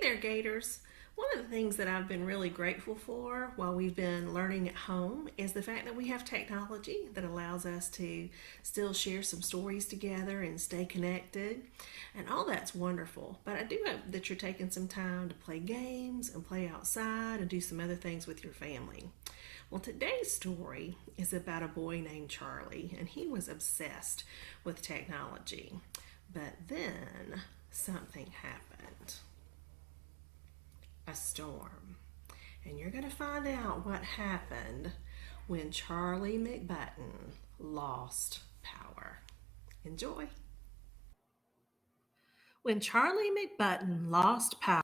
Hey there, Gators. One of the things that I've been really grateful for while we've been learning at home is the fact that we have technology that allows us to still share some stories together and stay connected. And all that's wonderful. But I do hope that you're taking some time to play games and play outside and do some other things with your family. Well, today's story is about a boy named Charlie, and he was obsessed with technology. But then something happened, a storm. And you're going to find out what happened when Charlie McButton lost power. Enjoy. When Charlie McButton lost power.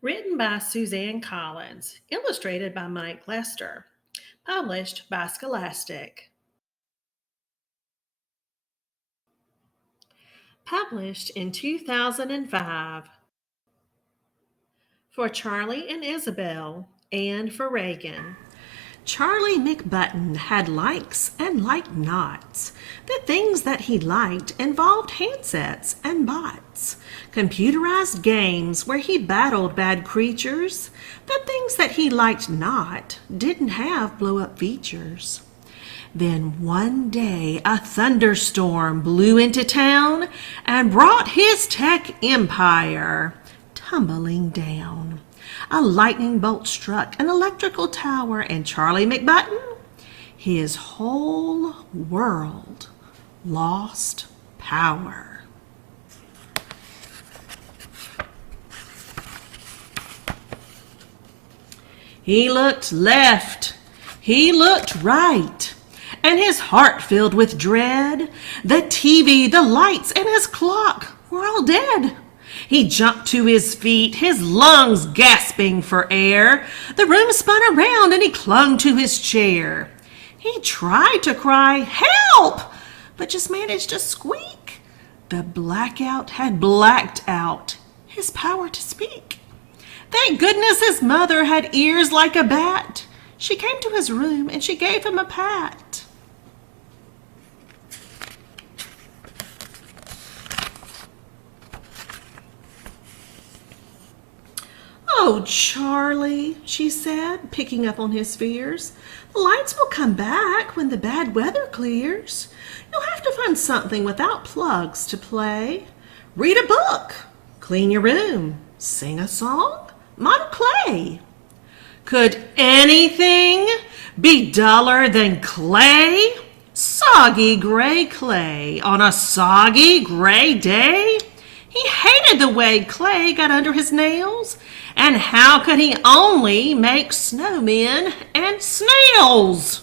Written by Suzanne Collins, illustrated by Mike Lester, published by Scholastic. Published in 2005. For Charlie and Isabel, and for Reagan. Charlie McButton had likes and like-nots. The things that he liked involved handsets and bots, computerized games where he battled bad creatures. The things that he liked not didn't have blow-up features. Then one day a thunderstorm blew into town and brought his tech empire tumbling down. A lightning bolt struck an electrical tower, and Charlie McButton, his whole world lost power. He looked left, he looked right, and his heart filled with dread. The TV, the lights, and his clock were all dead. He jumped to his feet, his lungs gasping for air. The room spun around and he clung to his chair. He tried to cry, "Help!" but just managed to squeak. The blackout had blacked out his power to speak. Thank goodness his mother had ears like a bat. She came to his room and she gave him a pat. "Oh, Charlie," she said, picking up on his fears. "The lights will come back when the bad weather clears. You'll have to find something without plugs to play. Read a book, clean your room, sing a song, model clay. Could anything be duller than clay? Soggy gray clay on a soggy gray day?" He hated the way clay got under his nails, and how could he only make snowmen and snails?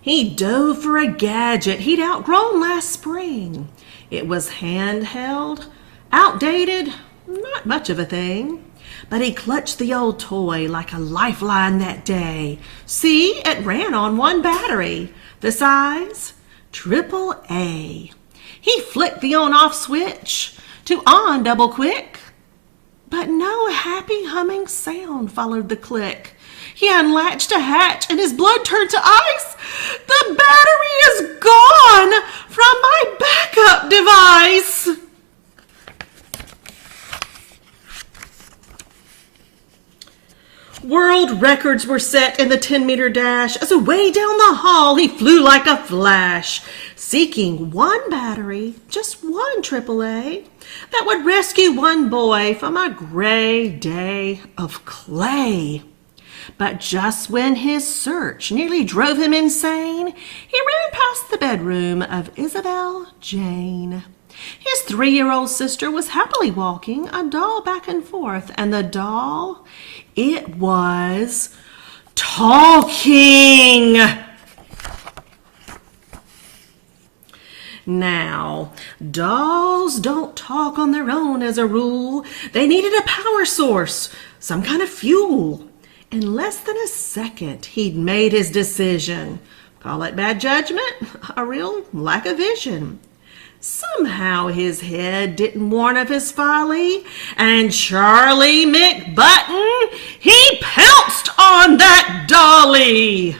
He dove for a gadget he'd outgrown last spring. It was handheld, outdated, not much of a thing. But he clutched the old toy like a lifeline that day. See, it ran on one battery. The size? AAA. He flicked the on-off switch to on double quick. But no happy humming sound followed the click. He unlatched a hatch and his blood turned to ice. The battery is gone from my backup device. World records were set in the 10-meter dash as away down the hall he flew like a flash, seeking one battery, just one AAA, that would rescue one boy from a gray day of clay. But just when his search nearly drove him insane, he ran past the bedroom of Isabel Jane. His 3-year-old sister was happily walking a doll back and forth, and the doll, it was talking. Now, dolls don't talk on their own as a rule. They needed a power source, some kind of fuel. In less than a second, he'd made his decision. Call it bad judgment, a real lack of vision. Somehow his head didn't warn of his folly, and Charlie McButton, he pounced on that dolly.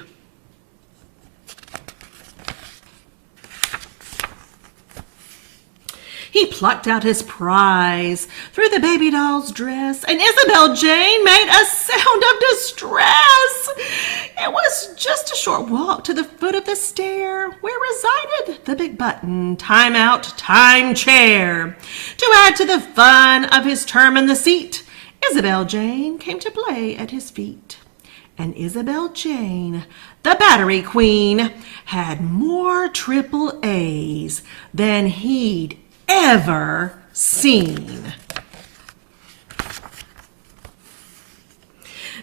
plucked out his prize through the baby doll's dress, and Isabel Jane made a sound of distress. It was just a short walk to the foot of the stair where resided the McButton time-out time chair. To add to the fun of his term in the seat, Isabel Jane came to play at his feet. And Isabel Jane, the Battery Queen, had more triple A's than he'd ever seen.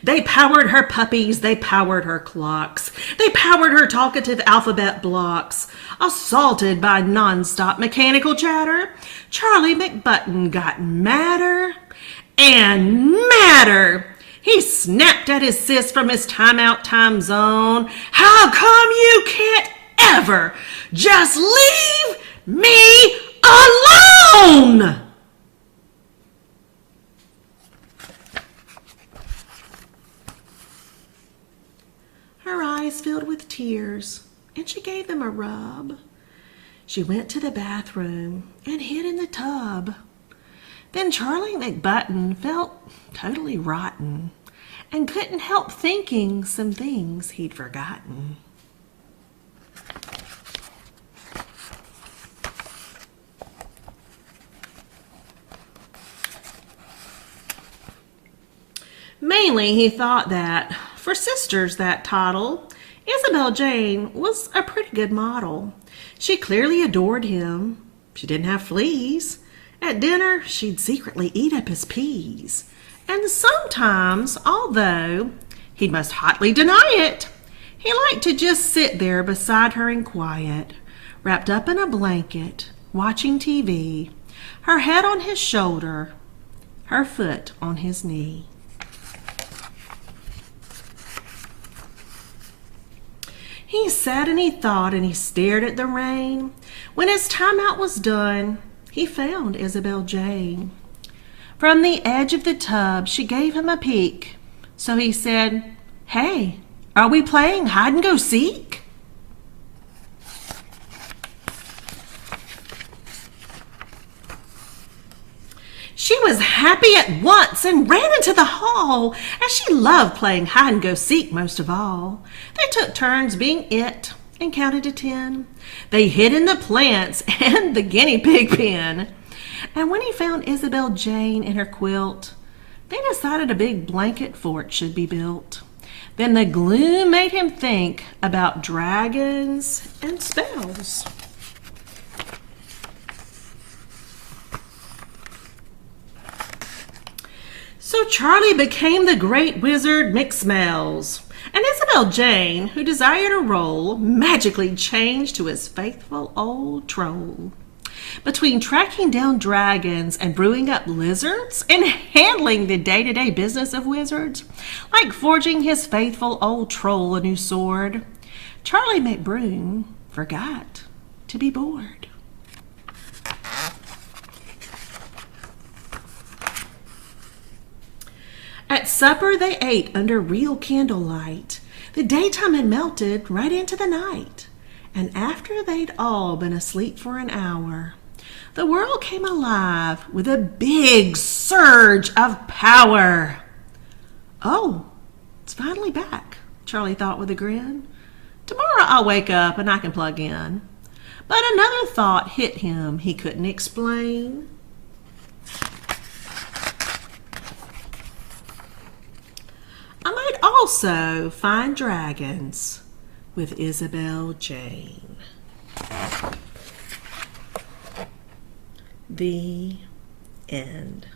They powered her puppies, they powered her clocks, they powered her talkative alphabet blocks. Assaulted by non-stop mechanical chatter, Charlie McButton got madder and madder. He snapped at his sis from his timeout time zone. How come you can't ever just leave me alone? Her eyes filled with tears, and she gave them a rub. She went to the bathroom and hid in the tub. Then Charlie McButton felt totally rotten and couldn't help thinking some things he'd forgotten. Mainly he thought that, for sisters that toddle, Isabel Jane was a pretty good model. She clearly adored him. She didn't have fleas. At dinner, she'd secretly eat up his peas. And sometimes, although he'd most hotly deny it, he liked to just sit there beside her in quiet, wrapped up in a blanket, watching TV, her head on his shoulder, her foot on his knee. He sat and he thought and he stared at the rain. When his time out was done, he found Isabel Jane. From the edge of the tub, she gave him a peek. So he said, "Hey, are we playing hide and go seek?" She was happy at once and ran into the hall, as she loved playing hide and go seek most of all. They took turns being it and counted to 10. They hid in the plants and the guinea pig pen. And when he found Isabel Jane in her quilt, they decided a big blanket fort should be built. Then the gloom made him think about dragons and spells. So Charlie became the great wizard McSmells, and Isabel Jane, who desired a role, magically changed to his faithful old troll. Between tracking down dragons and brewing up lizards and handling the day-to-day business of wizards, like forging his faithful old troll a new sword, Charlie McBroom forgot to be bored. At supper they ate under real candlelight. The daytime had melted right into the night. And after they'd all been asleep for an hour, the world came alive with a big surge of power. Oh, it's finally back, Charlie thought with a grin. Tomorrow I'll wake up and I can plug in. But another thought hit him he couldn't explain. I might also find dragons with Isabel Jane. The end.